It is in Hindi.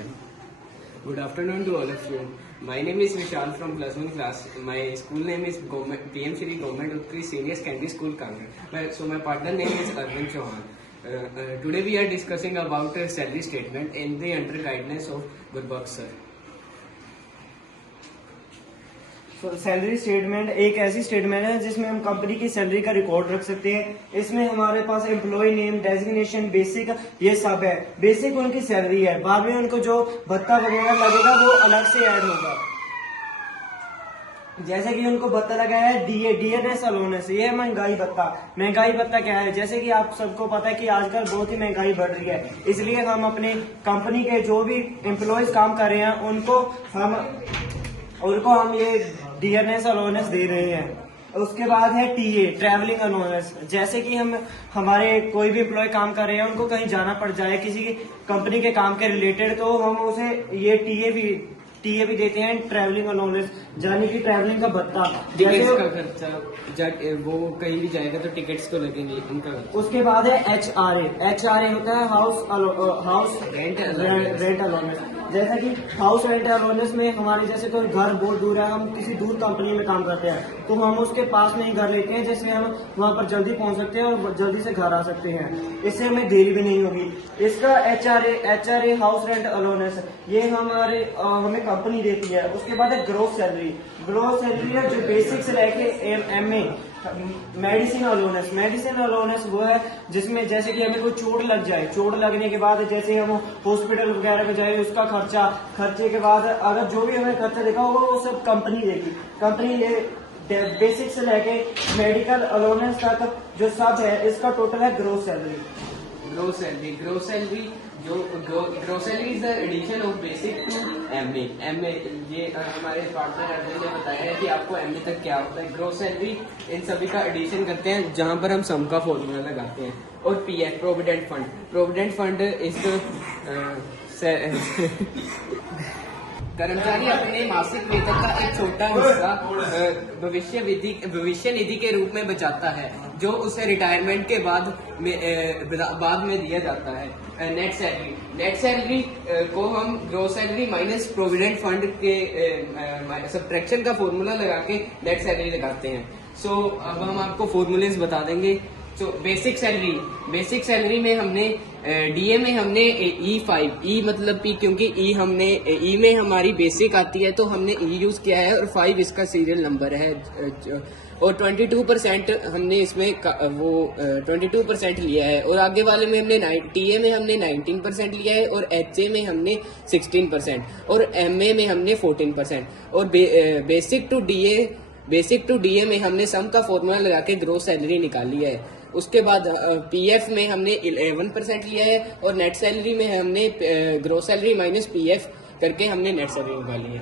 question. Good afternoon to all of you. My name is Vishal from +1 class. My school name is PM Shri Government Utkri Senior Secondary School, Kangra. So my partner name is Arvind Chauhan. Today we are discussing about salary statement in the under guidance of Gurbaksh sir. Salary statement एक ऐसी स्टेटमेंट है जिसमें हम कंपनी की सैलरी का रिकॉर्ड रख सकते हैं। इसमें हमारे पास एम्प्लॉय नेम, डेजिग्नेशन, बेसिक ये सब है। बेसिक उनकी सैलरी है, बाद में उनको जो भत्ता वगैरह लगेगा वो अलग से ऐड होगा। जैसे कि उनको भत्ता लगा है डीएनएस अलोनेस, ये है महंगाई भत्ता। महंगाई भत्ता क्या है? जैसे कि आप सबको पता है कि आजकल बहुत ही महंगाई बढ़ रही है, इसलिए हम अपने कंपनी के जो भी एम्प्लॉयज काम कर रहे हैं उनको हम ये डीएनएस अलोनेस दे रहे हैं। उसके बाद है टीए, ट्रैवलिंग अलोनेस। जैसे कि हमारे कोई भी एम्प्लॉय काम कर रहे हैं, उनको कहीं जाना पड़ जाए किसी की कंपनी के काम के रिलेटेड, तो हम उसे ये टीए भी देते हैं, ट्रैवलिंग अलोनेस, यानी कि ट्रैवलिंग का भत्ता। टिकट्स का खर्चा, वो कहीं भी जाएगा तो टिकट्स तो लगेंगे उनका। उसके बाद है एचआरए होता है हाउस रेंट अलोनेस। जैसा कि हाउस रेंट अलोनेस में हमारे जैसे कोई घर बहुत दूर है, हम किसी दूर कंपनी में काम करते हैं, तो हम उसके पास में ही घर लेते हैं, जिससे हम वहां पर जल्दी पहुंच सकते हैं और जल्दी से घर आ सकते हैं। इससे हमें देरी भी नहीं होगी। इसका एचआरए हाउस रेंट अलोनेस ये हमें कंपनी देती है। उसके बाद है ग्रोस सैलरी है जो बेसिक से लेके एमए। मेडिसिन अलोनेस वो है जिसमें जैसे कि हमें कोई चोट लग जाए, चोट लगने के बाद जैसे हम हॉस्पिटल वगैरह में जाए, उसका खर्चे के बाद अगर जो भी हमें खर्चा देखा होगा वो सब कंपनी देगी। कंपनी ये बेसिक से लेके मेडिकल अलोनेस तक जो सब है, इसका टोटल है gross salary is the addition of basic to MA. ये हमारे पार्टनर अर्जुन ने बताया है कि आपको एमए तक क्या होता है। ग्रोस सैलरी इन सभी का एडिशन करते हैं, जहां पर हम सम का फॉर्मूला लगाते हैं। और पीएफ, प्रोविडेंट फंड इज कर्मचारी अपने मासिक वेतन का एक छोटा हिस्सा भविष्य निधि के रूप में बचाता है, जो उसे रिटायरमेंट के बाद में दिया जाता है। नेट सैलरी को हम gross salary minus provident fund के सब्ट्रैक्शन का फॉर्मूला लगा के नेट सैलरी लगाते हैं। सो अब हम आपको फॉर्मूलेस बता देंगे। तो बेसिक सैलरी में हमने डीए में हमने E5 मतलब P, क्योंकि ई में हमारी बेसिक आती है तो हमने ई यूज किया है, और 5 इसका सीरियल नंबर है। और 22% हमने इसमें 22% लिया है। और आगे वाले में हमने टीए में हमने 19% लिया है, और एचए में हमने 16%, और एमए में हमने 14%। और बेसिक टू डीए में हमने सम का फॉर्मूला लगा के ग्रोस सैलरी निकाली है। उसके बाद पीएफ में हमने 11% लिया है, और नेट सैलरी में हमने ग्रोस सैलरी माइनस पीएफ करके हमने नेट सैलरी निकाली है।